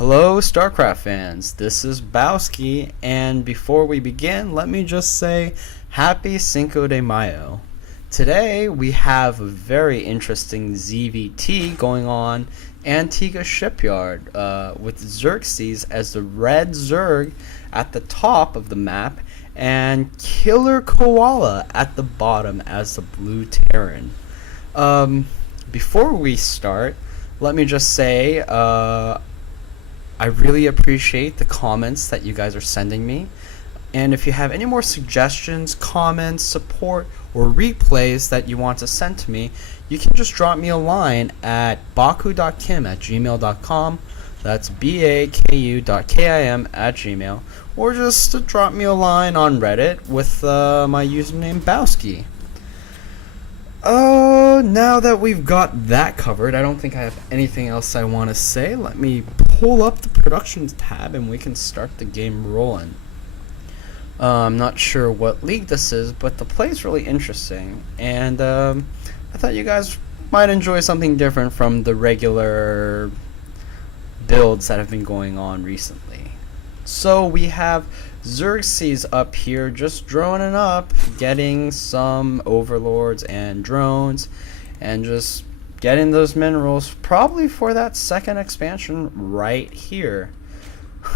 Hello, Starcraft fans. This is Bauski, and before we begin, let me just say Happy Cinco de Mayo. Today, we have a very interesting ZVT going on Antigua Shipyard with Xerxes as the red Zerg at the top of the map and KillerKoala at the bottom as the blue Terran. Before we start, let me just say I really appreciate the comments that you guys are sending me. And if you have any more suggestions, comments, support, or replays that you want to send to me, you can just drop me a line at baku.kim@gmail.com. That's baku.kim@gmail. Or just drop me a line on Reddit with my username Bauski. Now that we've got that covered, I don't think I have anything else I want to say. Let me pull up the Productions tab and we can start the game rolling. I'm not sure what league this is, but the play is really interesting, and I thought you guys might enjoy something different from the regular builds that have been going on recently. So we have Xerxes up here just droning up, getting some overlords and drones, and just getting those minerals probably for that second expansion right here.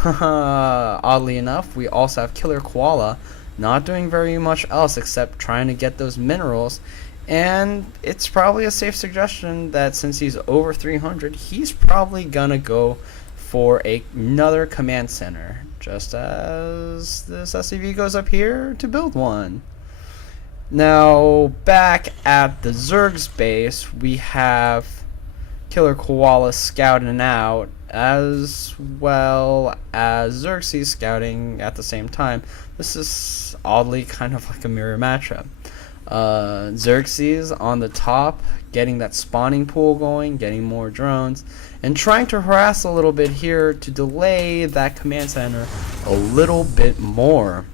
Oddly enough, we also have KillerKoala not doing very much else except trying to get those minerals, and it's probably a safe suggestion that since he's over 300, he's probably gonna go for another command center, just as this SCV goes up here to build one. Now, back at the Zerg's base, we have KillerKoala scouting out, as well as Xerxes scouting at the same time. This is oddly kind of like a mirror matchup. Xerxes on the top, getting that spawning pool going, getting more drones, and trying to harass a little bit here to delay that command center a little bit more.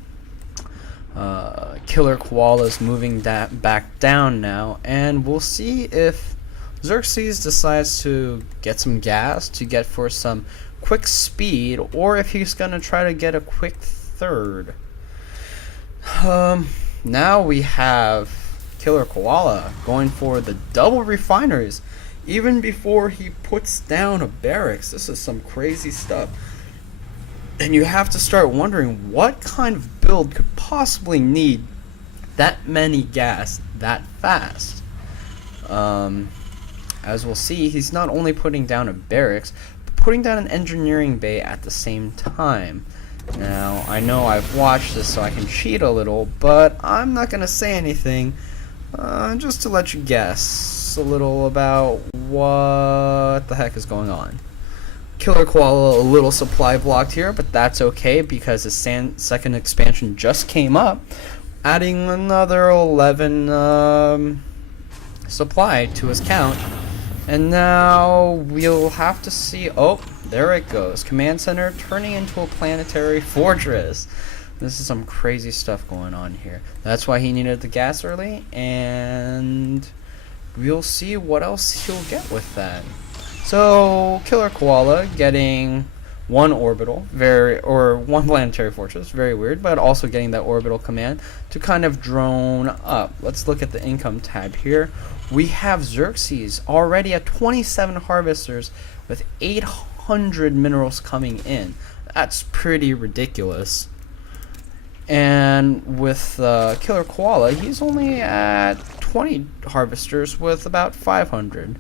KillerKoala is moving that back down now, and we'll see if Xerxes decides to get some gas to get for some quick speed, or if he's gonna try to get a quick third. Now we have KillerKoala going for the double refineries even before he puts down a barracks. This is some crazy stuff. And you have to start wondering what kind of build could possibly need that many gas that fast. As we'll see, he's not only putting down a barracks, but putting down an engineering bay at the same time. Now, I know I've watched this so I can cheat a little, but I'm not going to say anything, just to let you guess a little about what the heck is going on. KillerKoala a little supply blocked here, but that's okay because the second expansion just came up, adding another 11 supply to his count. And now we'll have to see. Oh, there it goes. Command center turning into a planetary fortress. This is some crazy stuff going on here. That's why he needed the gas early, and we'll see what else he'll get with that. So KillerKoala getting one orbital, one planetary fortress, very weird, but also getting that orbital command to kind of drone up. Let's look at the income tab here. We have Xerxes already at 27 harvesters with 800 minerals coming in. That's pretty ridiculous. And with KillerKoala, he's only at 20 harvesters with about 500.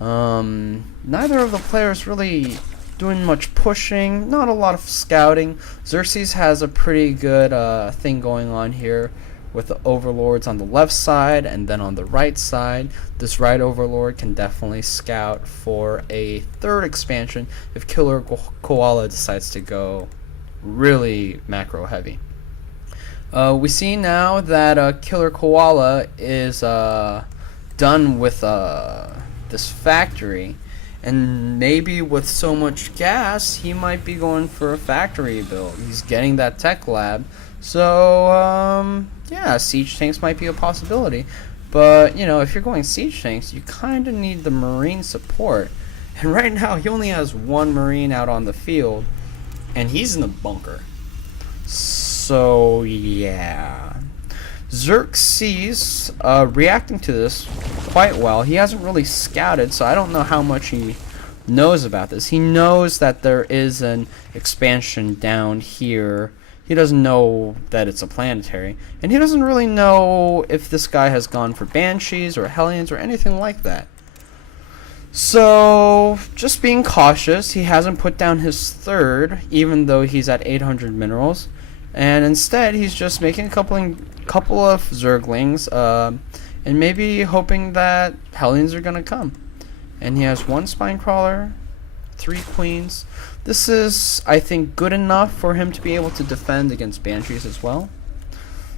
Neither of the players really doing much pushing, not a lot of scouting. Xerxes has a pretty good thing going on here with the overlords on the left side, and then on the right side, this right overlord can definitely scout for a third expansion if KillerKoala decides to go really macro heavy. We see now that KillerKoala is done with this factory, and maybe with so much gas he might be going for a factory build. He's getting that tech lab, so yeah, siege tanks might be a possibility. But you know, if you're going siege tanks, you kind of need the marine support, And right now, he only has one Marine out on the field, and he's in the bunker. So, yeah. Xerxes, reacting to this quite well. He hasn't really scouted, so I don't know how much he knows about this. He knows that there is an expansion down here. He doesn't know that it's a planetary, and he doesn't really know if this guy has gone for Banshees or Hellions or anything like that. So, just being cautious, he hasn't put down his third, even though he's at 800 minerals, and instead he's just making a couple of Zerglings, and maybe hoping that Hellions are gonna come. And he has one Spinecrawler, 3 Queens. This is, I think, good enough for him to be able to defend against Banshees as well.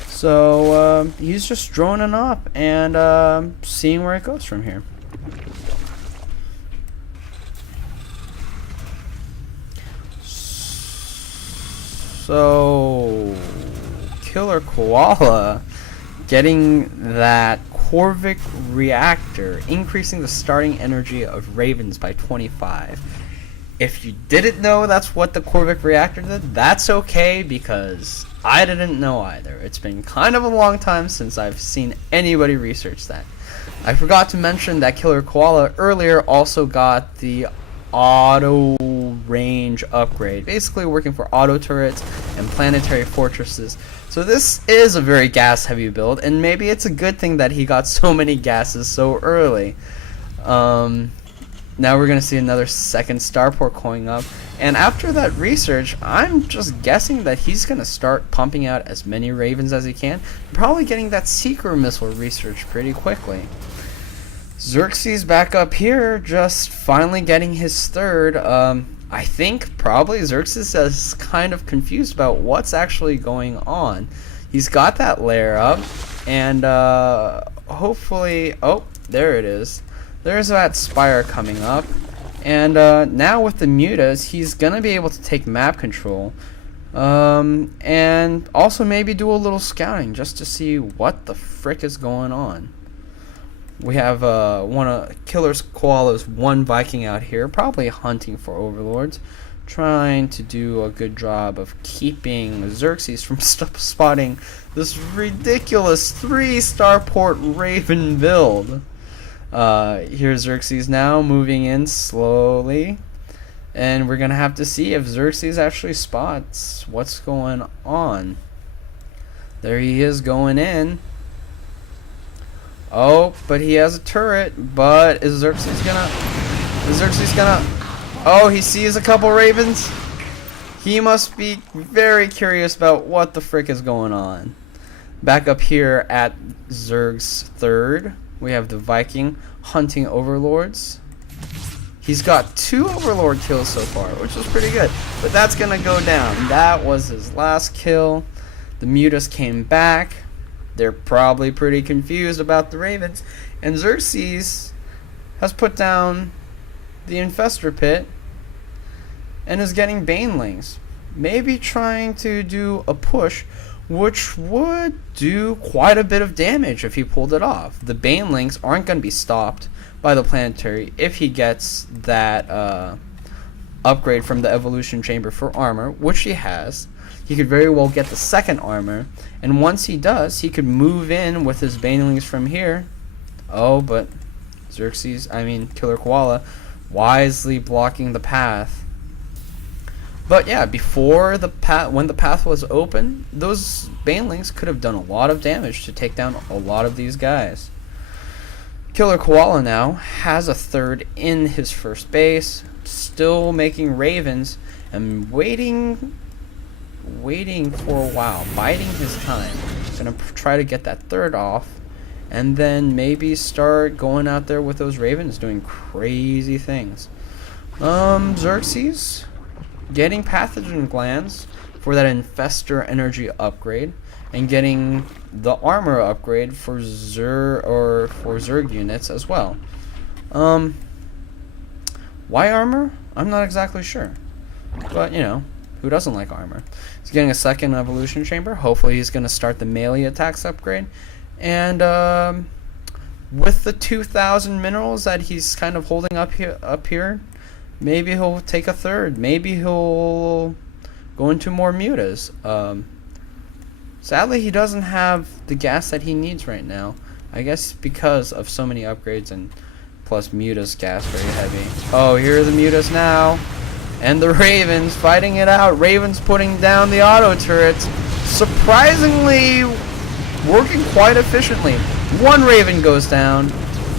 So, he's just droning up and seeing where it goes from here. So, KillerKoala getting that Corvic reactor, increasing the starting energy of Ravens by 25. If you didn't know that's what the Corvic reactor did, that's okay, because I didn't know either. It's been kind of a long time since I've seen anybody research that. I forgot to mention that KillerKoala earlier also got the auto range upgrade, basically working for auto turrets and planetary fortresses. So this is a very gas heavy build, and maybe it's a good thing that he got so many gases so early. Now we're gonna see another second starport going up, and after that research, I'm just guessing that he's gonna start pumping out as many Ravens as he can, probably getting that seeker missile research pretty quickly. Xerxes back up here, just finally getting his third. I think probably Xerxes is kind of confused about what's actually going on. He's got that layer up, and hopefully, oh, there it is. There's that spire coming up, and now with the mutas, he's gonna be able to take map control, and also maybe do a little scouting just to see what the frick is going on. We have one of KillerKoala's one Viking out here, probably hunting for overlords, trying to do a good job of keeping Xerxes from spotting this ridiculous 3-starport Raven build. Here's Xerxes now moving in slowly, and we're gonna have to see if Xerxes actually spots what's going on. There he is going in. Oh, but he has a turret. But is Xerxes gonna? Oh, he sees a couple Ravens. He must be very curious about what the frick is going on. Back up here at Zerg's third, we have the Viking hunting overlords. He's got 2 overlord kills so far, which is pretty good. But that's gonna go down. That was his last kill. The mutas came back. They're probably pretty confused about the Ravens. And Xerxes has put down the Infestor Pit and is getting Banelings. Maybe trying to do a push, which would do quite a bit of damage if he pulled it off. The Banelings aren't going to be stopped by the planetary if he gets that upgrade from the evolution chamber for armor, which he has. He could very well get the second armor, and once he does, he could move in with his Banelings from here. Oh, but KillerKoala, wisely blocking the path. But yeah, before the path, when the path was open, those Banelings could have done a lot of damage to take down a lot of these guys. KillerKoala now has a third in his first base, still making Ravens, and waiting for a while, biding his time. Gonna try to get that third off, and then maybe start going out there with those Ravens doing crazy things. Xerxes getting pathogen glands for that infestor energy upgrade, and getting the armor upgrade for Zerg units as well. Why armor? I'm not exactly sure, but you know, who doesn't like armor? He's getting a second evolution chamber. Hopefully he's going to start the melee attacks upgrade. And with the 2,000 minerals that he's kind of holding up here, maybe he'll take a third. Maybe he'll go into more mutas. Sadly, he doesn't have the gas that he needs right now. I guess because of so many upgrades and plus mutas gas very heavy. Oh, here are the mutas now. And the Ravens fighting it out. Ravens putting down the auto turrets. Surprisingly working quite efficiently. One Raven goes down.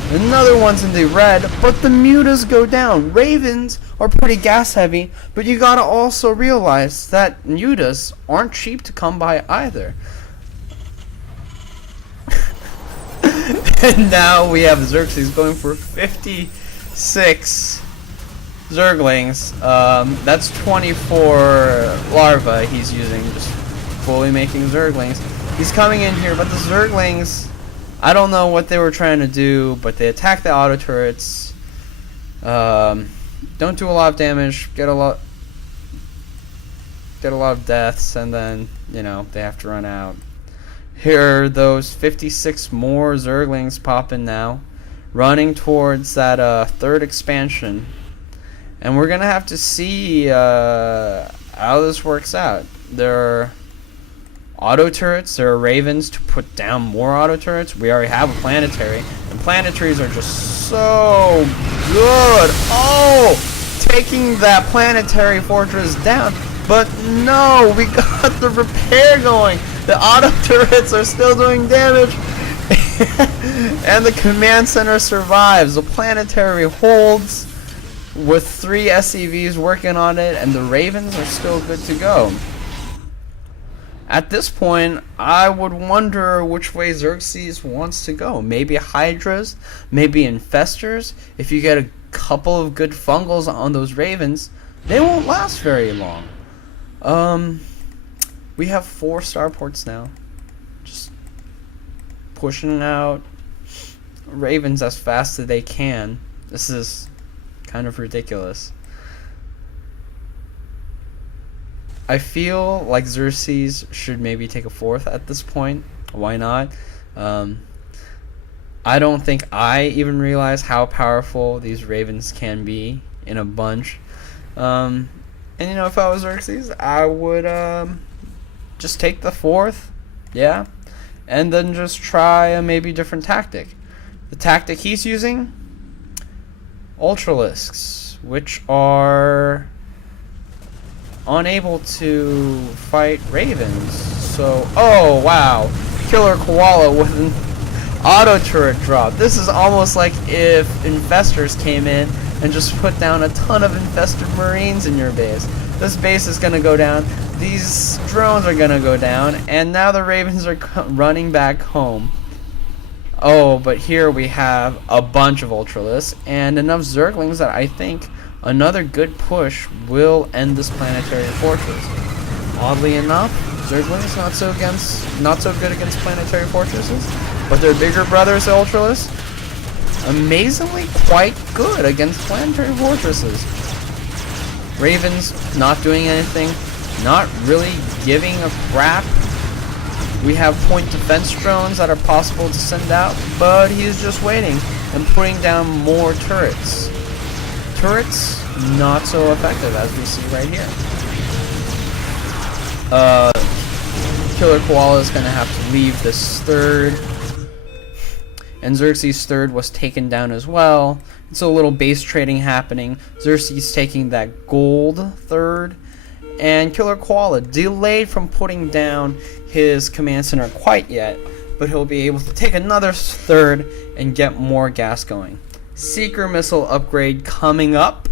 Another one's in the red, but the mutas go down. Ravens are pretty gas heavy, but you gotta also realize that mutas aren't cheap to come by either. And now we have Xerxes going for 56 Zerglings. That's 24 larvae he's using, just fully making Zerglings. He's coming in here, but the Zerglings, I don't know what they were trying to do, but they attack the auto turrets. Don't do a lot of damage, get a lot of deaths, and then, you know, they have to run out. Here are those 56 more Zerglings popping now, running towards that third expansion. And we're gonna have to see how this works out. There are auto turrets, there are Ravens to put down more auto turrets. We already have a planetary, and planetaries are just so good. Oh, taking that planetary fortress down, but no, we got the repair going. The auto turrets are still doing damage, and the command center survives. The planetary holds with 3 SCVs working on it, and the Ravens are still good to go. At this point, I would wonder which way Xerxes wants to go. Maybe Hydras, maybe Infestors. If you get a couple of good fungals on those Ravens, they won't last very long. We have 4 starports now. Just pushing out Ravens as fast as they can. This is kind of ridiculous. I feel like Xerxes should maybe take a 4th at this point. Why not? I don't think I even realize how powerful these Ravens can be in a bunch. And you know, if I was Xerxes, I would just take the 4th, yeah, and then just try a maybe different tactic. The tactic he's using, Ultralisks, which are unable to fight Ravens. So, oh wow, KillerKoala with an auto turret drop. This is almost like if Infestors came in and just put down a ton of infested Marines in your base. This base is gonna go down, these drones are gonna go down, and now the Ravens are running back home. Oh, but here we have a bunch of Ultralisks and enough Zerglings that I think another good push will end this planetary fortress. Oddly enough, Zerglings not so good against planetary fortresses, but their bigger brothers, the Ultralisks, amazingly quite good against planetary fortresses. Ravens not doing anything, not really giving a crap. We have point defense drones that are possible to send out, but he's just waiting and putting down more turrets. Turrets, not so effective as we see right here. KillerKoala is going to have to leave this 3rd. And Xerxes' 3rd was taken down as well. It's a little base trading happening. Xerxes taking that gold 3rd. And KillerKoala delayed from putting down his command center quite yet, but he'll be able to take another 3rd and get more gas going. Seeker missile upgrade coming up,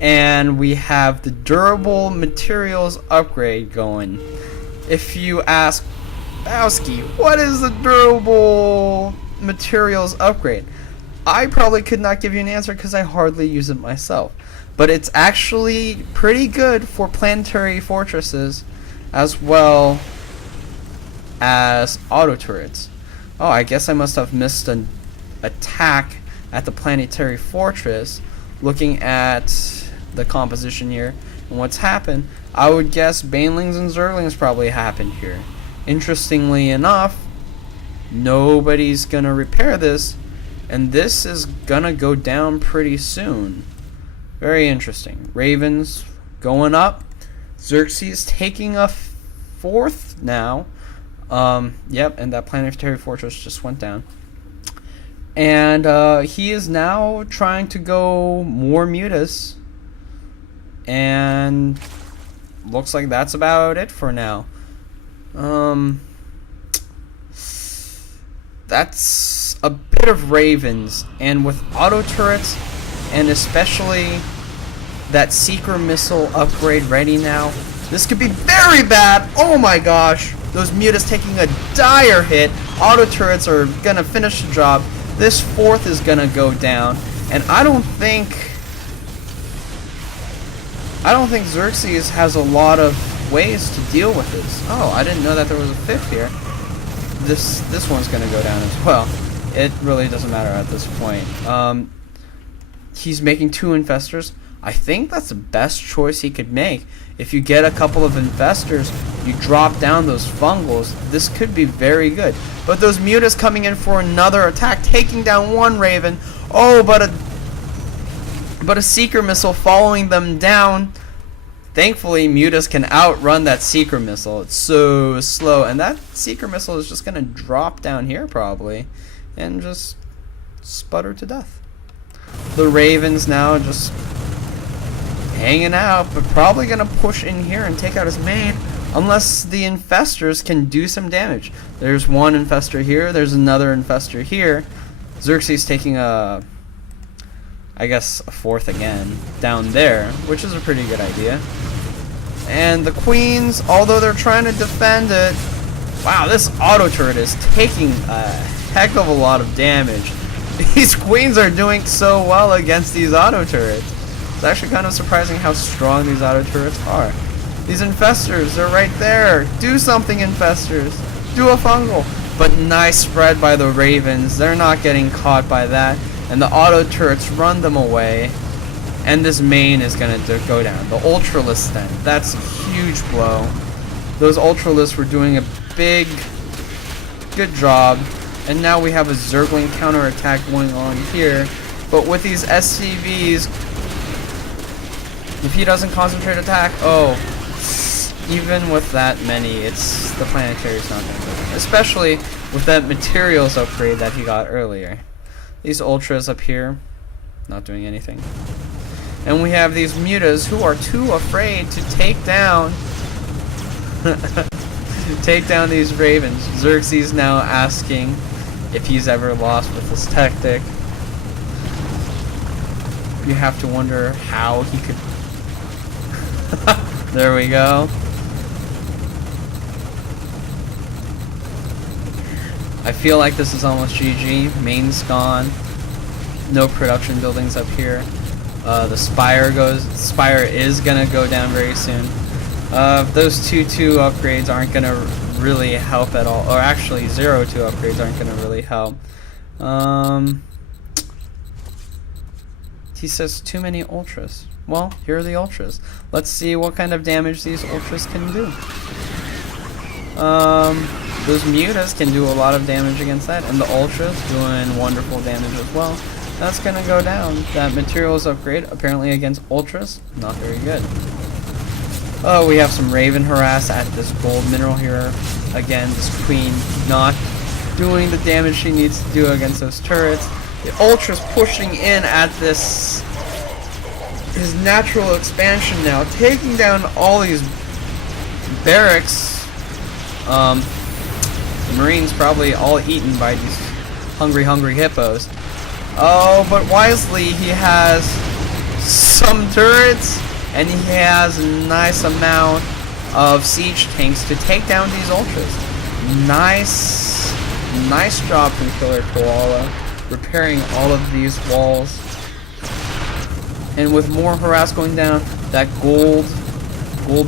and we have the durable materials upgrade going. If you ask Bauski, what is the durable materials upgrade? I probably could not give you an answer because I hardly use it myself, but it's actually pretty good for planetary fortresses as well as auto turrets. Oh, I guess I must have missed an attack at the planetary fortress. Looking at the composition here and what's happened, I would guess Banelings and Zerglings probably happened here. Interestingly enough, nobody's gonna repair this, and this is gonna go down pretty soon. Very interesting. Ravens going up. Xerxes taking a fourth now. Yep, and that planetary fortress just went down. And he is now trying to go more mutas. And looks like that's about it for now. That's a bit of ravens, and with auto turrets, and especially that seeker missile upgrade ready now, this could be very bad. Oh my gosh, those mutas taking a dire hit. Auto turrets are gonna finish the job. This fourth is gonna go down, and I don't think Xerxes has a lot of ways to deal with this. Oh, I didn't know that there was a fifth here. This one's gonna go down as well. It really doesn't matter at this point. He's making 2 infestors. I think that's the best choice he could make. If you get a couple of infestors, you drop down those fungals. This could be very good. But those mutas coming in for another attack, taking down 1 raven. Oh, but a seeker missile following them down. Thankfully, mutas can outrun that seeker missile. It's so slow, and that seeker missile is just gonna drop down here probably, and just sputter to death. The ravens now just hanging out, but probably gonna push in here and take out his main, unless the infestors can do some damage. There's 1 infestor here. There's another infestor here. Xerxes taking I guess a 4th again down there, which is a pretty good idea. And the queens, although they're trying to defend it, wow, this auto turret is taking a heck of a lot of damage. These queens are doing so well against these auto turrets. It's actually kind of surprising how strong these auto turrets are. These infestors, they're right there. Do something, infestors. Do a fungal. But nice spread by the ravens. They're not getting caught by that. And the auto turrets run them away. And this main is going to go down. The Ultralists then. That's a huge blow. Those Ultralists were doing a good job. And now we have a Zergling counterattack going on here. But with these SCVs, if he doesn't concentrate attack, oh, even with that many, the planetary's not going to go. Especially with that materials upgrade that he got earlier. These ultras up here, not doing anything. And we have these mutas who are too afraid to take down these ravens. Xerxes now asking if he's ever lost with this tactic. You have to wonder how he could. There we go. I feel like this is almost GG. Main's gone. No production buildings up here. The Spire is gonna go down very soon. Those 2-2 upgrades aren't gonna really help at all, or actually 0-2 upgrades aren't gonna really help. He says too many ultras. Well, here are the ultras. Let's see what kind of damage these ultras can do. Those mutas can do a lot of damage against that, and the ultras doing wonderful damage as well. That's gonna go down. That materials upgrade, apparently against ultras, not very good. Oh, we have some Raven harass at this gold mineral here. Again, this queen not doing the damage she needs to do against those turrets. The ultras pushing in at his natural expansion now, taking down all these barracks. The Marines probably all eaten by these hungry hippos. Oh, but wisely he has some turrets, and he has a nice amount of siege tanks to take down these ultras. Nice job from KillerKoala, repairing all of these walls. And with more harass going down, that gold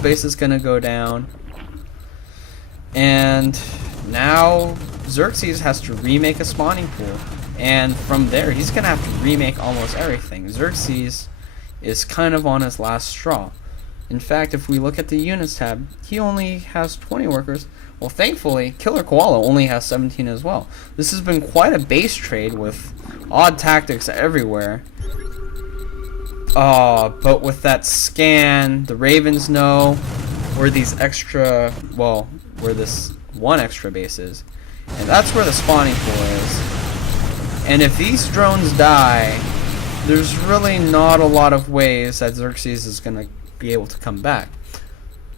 base is gonna go down. And now Xerxes has to remake a spawning pool. And from there, he's gonna have to remake almost everything. Xerxes is kind of on his last straw. In fact, if we look at the units tab, he only has 20 workers. Well, thankfully, KillerKoala only has 17 as well. This has been quite a base trade with odd tactics everywhere. But with that scan, the Ravens know where these extra, well, where this one extra base is. And that's where the spawning pool is. And if these drones die, there's really not a lot of ways that Xerxes is going to be able to come back.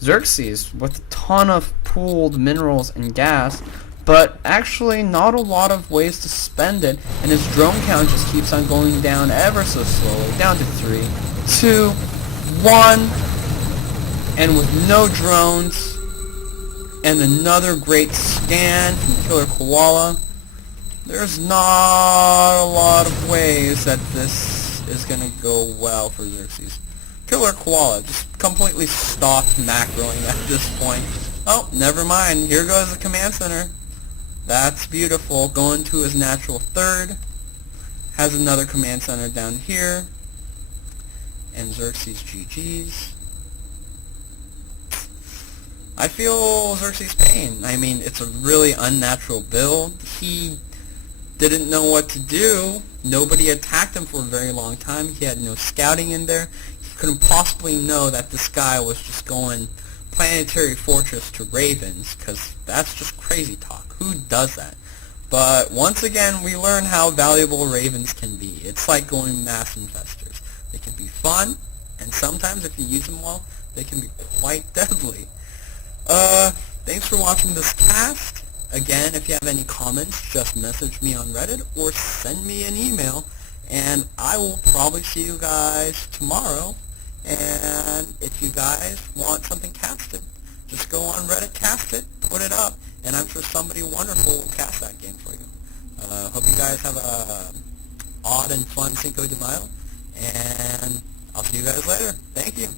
Xerxes, with a ton of pooled minerals and gas, but actually not a lot of ways to spend it, and his drone count just keeps on going down ever so slowly, down to 3, 2, 1, and with no drones, and another great scan from KillerKoala, there's not a lot of ways that this is going to go well for Xerxes. KillerKoala just completely stopped macroing at this point. Oh, never mind. Here goes the command center. That's beautiful. Going to his natural third. Has another command center down here. And Xerxes GG's. I feel Xerxes' pain. I mean, it's a really unnatural build. He didn't know what to do. Nobody attacked him for a very long time. He had no scouting in there. He couldn't possibly know that this guy was just going Planetary Fortress to Ravens, because that's just crazy talk. Who does that? But once again, we learn how valuable Ravens can be. It's like going Mass Infestors. They can be fun, and sometimes if you use them well, they can be quite deadly. Thanks for watching this cast. Again, if you have any comments, just message me on Reddit or send me an email, and I will probably see you guys tomorrow. And if you guys want something casted, just go on Reddit, cast it, put it up, and I'm sure somebody wonderful will cast that game for you. Hope you guys have a odd and fun Cinco de Mayo, and I'll see you guys later. Thank you.